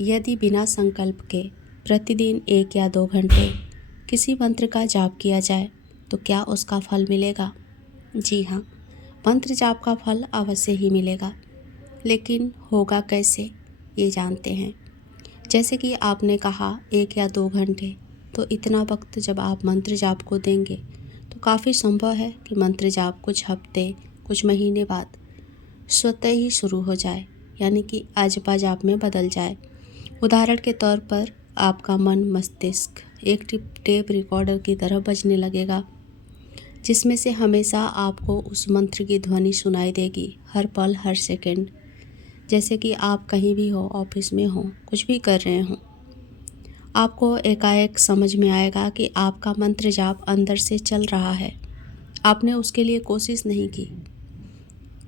यदि बिना संकल्प के प्रतिदिन 1 या 2 घंटे किसी मंत्र का जाप किया जाए तो क्या उसका फल मिलेगा? जी हाँ, मंत्र जाप का फल अवश्य ही मिलेगा। लेकिन होगा कैसे, ये जानते हैं। जैसे कि आपने कहा 1 या 2 घंटे, तो इतना वक्त जब आप मंत्र जाप को देंगे तो काफ़ी संभव है कि मंत्र जाप कुछ हफ्ते, कुछ महीने बाद स्वतः ही शुरू हो जाए, यानी कि अजपा जाप में बदल जाए। उदाहरण के तौर पर आपका मन मस्तिष्क एक टेप रिकॉर्डर की तरह बजने लगेगा, जिसमें से हमेशा आपको उस मंत्र की ध्वनि सुनाई देगी, हर पल हर सेकंड। जैसे कि आप कहीं भी हो, ऑफिस में हो, कुछ भी कर रहे हो, आपको एकाएक समझ में आएगा कि आपका मंत्र जाप अंदर से चल रहा है। आपने उसके लिए कोशिश नहीं की।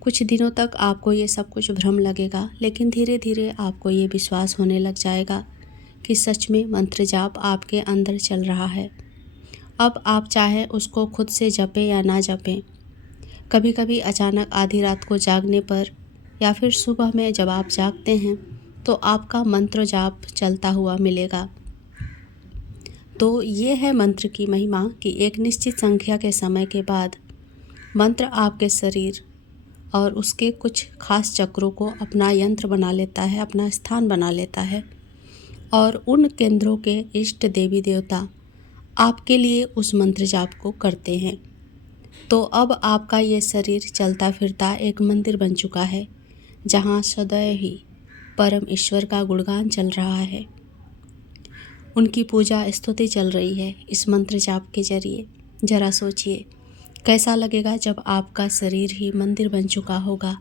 कुछ दिनों तक आपको ये सब कुछ भ्रम लगेगा, लेकिन धीरे धीरे आपको ये विश्वास होने लग जाएगा कि सच में मंत्र जाप आपके अंदर चल रहा है। अब आप चाहे उसको खुद से जपें या ना जपें, कभी कभी अचानक आधी रात को जागने पर या फिर सुबह में जब आप जागते हैं तो आपका मंत्र जाप चलता हुआ मिलेगा। तो ये है मंत्र की महिमा कि एक निश्चित संख्या के समय के बाद मंत्र आपके शरीर और उसके कुछ खास चक्रों को अपना यंत्र बना लेता है, अपना स्थान बना लेता है, और उन केंद्रों के इष्ट देवी देवता आपके लिए उस मंत्र जाप को करते हैं। तो अब आपका ये शरीर चलता फिरता एक मंदिर बन चुका है, जहाँ सदैव ही परम ईश्वर का गुणगान चल रहा है, उनकी पूजा स्तुति चल रही है इस मंत्र जाप के जरिए। जरा सोचिए कैसा लगेगा जब आपका शरीर ही मंदिर बन चुका होगा।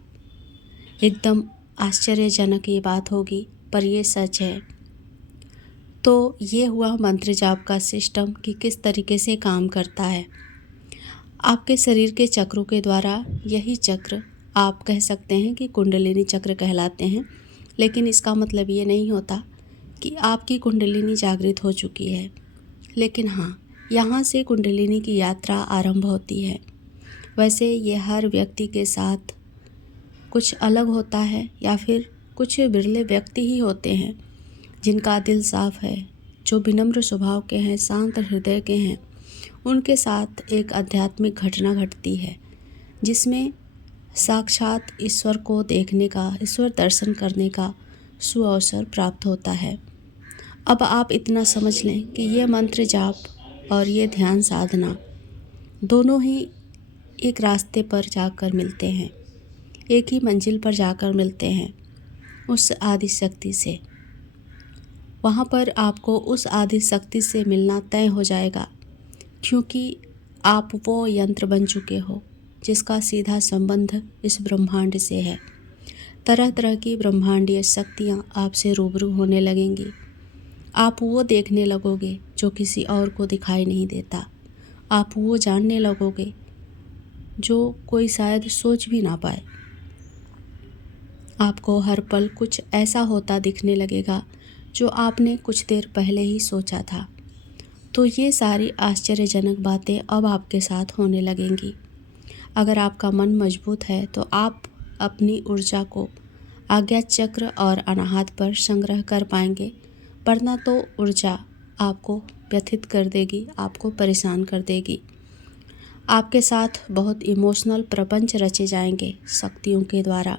एकदम आश्चर्यजनक ये बात होगी, पर ये सच है। तो ये हुआ मंत्र जाप का सिस्टम कि किस तरीके से काम करता है। आपके शरीर के चक्रों के द्वारा, यही चक्र आप कह सकते हैं कि कुंडलिनी चक्र कहलाते हैं, लेकिन इसका मतलब ये नहीं होता कि आपकी कुंडलिनी जागृत हो चुकी है। लेकिन हाँ, यहाँ से कुंडलिनी की यात्रा आरंभ होती है। वैसे ये हर व्यक्ति के साथ कुछ अलग होता है, या फिर कुछ बिरले व्यक्ति ही होते हैं जिनका दिल साफ है, जो विनम्र स्वभाव के हैं, शांत हृदय के हैं। उनके साथ एक आध्यात्मिक घटना घटती है जिसमें साक्षात ईश्वर को देखने का, ईश्वर दर्शन करने का सुअवसर प्राप्त होता है। अब आप इतना समझ लें कि ये मंत्र जाप और ये ध्यान साधना दोनों ही एक रास्ते पर जाकर मिलते हैं, एक ही मंजिल पर जाकर मिलते हैं, उस आदि शक्ति से। वहाँ पर आपको उस आदि शक्ति से मिलना तय हो जाएगा, क्योंकि आप वो यंत्र बन चुके हो जिसका सीधा संबंध इस ब्रह्मांड से है। तरह तरह की ब्रह्मांडीय शक्तियाँ आपसे रूबरू होने लगेंगी। आप वो देखने लगोगे जो किसी और को दिखाई नहीं देता। आप वो जानने लगोगे जो कोई शायद सोच भी ना पाए। आपको हर पल कुछ ऐसा होता दिखने लगेगा जो आपने कुछ देर पहले ही सोचा था। तो ये सारी आश्चर्यजनक बातें अब आपके साथ होने लगेंगी। अगर आपका मन मजबूत है तो आप अपनी ऊर्जा को आज्ञा चक्र और अनाहत पर संग्रह कर पाएंगे, वरना तो ऊर्जा आपको व्यथित कर देगी, आपको परेशान कर देगी। आपके साथ बहुत इमोशनल प्रपंच रचे जाएंगे शक्तियों के द्वारा।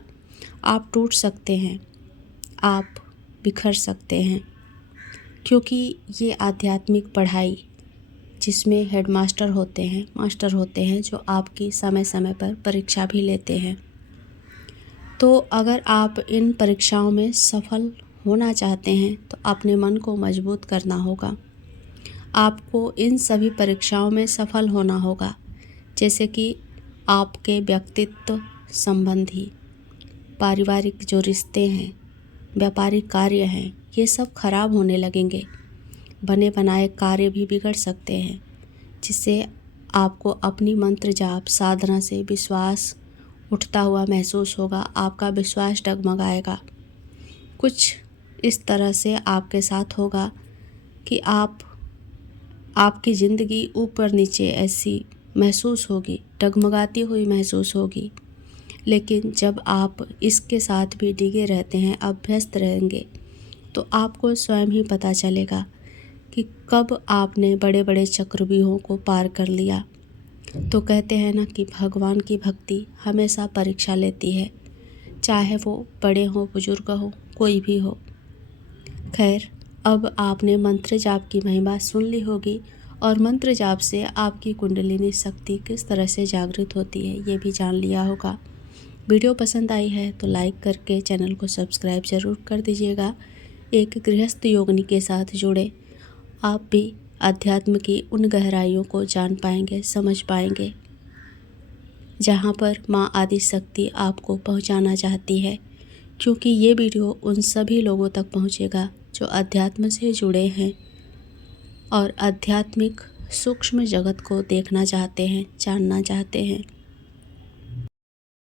आप टूट सकते हैं, आप बिखर सकते हैं, क्योंकि ये आध्यात्मिक पढ़ाई जिसमें हेडमास्टर होते हैं, मास्टर होते हैं, जो आपकी समय समय पर परीक्षा भी लेते हैं। तो अगर आप इन परीक्षाओं में सफल होना चाहते हैं तो अपने मन को मजबूत करना होगा। आपको इन सभी परीक्षाओं में सफल होना होगा, जैसे कि आपके व्यक्तित्व संबंधी, पारिवारिक जो रिश्ते हैं, व्यापारिक कार्य हैं, ये सब खराब होने लगेंगे। बने बनाए कार्य भी बिगड़ सकते हैं, जिससे आपको अपनी मंत्र जाप साधना से विश्वास उठता हुआ महसूस होगा। आपका विश्वास डगमगाएगा। कुछ इस तरह से आपके साथ होगा कि आपकी ज़िंदगी ऊपर नीचे ऐसी महसूस होगी, डगमगाती हुई महसूस होगी। लेकिन जब आप इसके साथ भी डिगे रहते हैं, अभ्यस्त रहेंगे तो आपको स्वयं ही पता चलेगा कि कब आपने बड़े बड़े चक्रव्यूहों को पार कर लिया। तो कहते हैं ना कि भगवान की भक्ति हमेशा परीक्षा लेती है, चाहे वो बड़े हों, बुजुर्ग हो, कोई भी हो। खैर, अब आपने मंत्र जाप की महिमा सुन ली होगी और मंत्र जाप से आपकी कुंडलिनी शक्ति किस तरह से जागृत होती है ये भी जान लिया होगा। वीडियो पसंद आई है तो लाइक करके चैनल को सब्सक्राइब ज़रूर कर दीजिएगा। एक गृहस्थ योगिनी के साथ जुड़े आप भी अध्यात्म की उन गहराइयों को जान पाएंगे, समझ पाएंगे, जहाँ पर माँ आदि शक्ति आपको पहुँचाना चाहती है। क्योंकि ये वीडियो उन सभी लोगों तक पहुँचेगा जो अध्यात्म से जुड़े हैं और आध्यात्मिक सूक्ष्म जगत को देखना चाहते हैं, जानना चाहते हैं।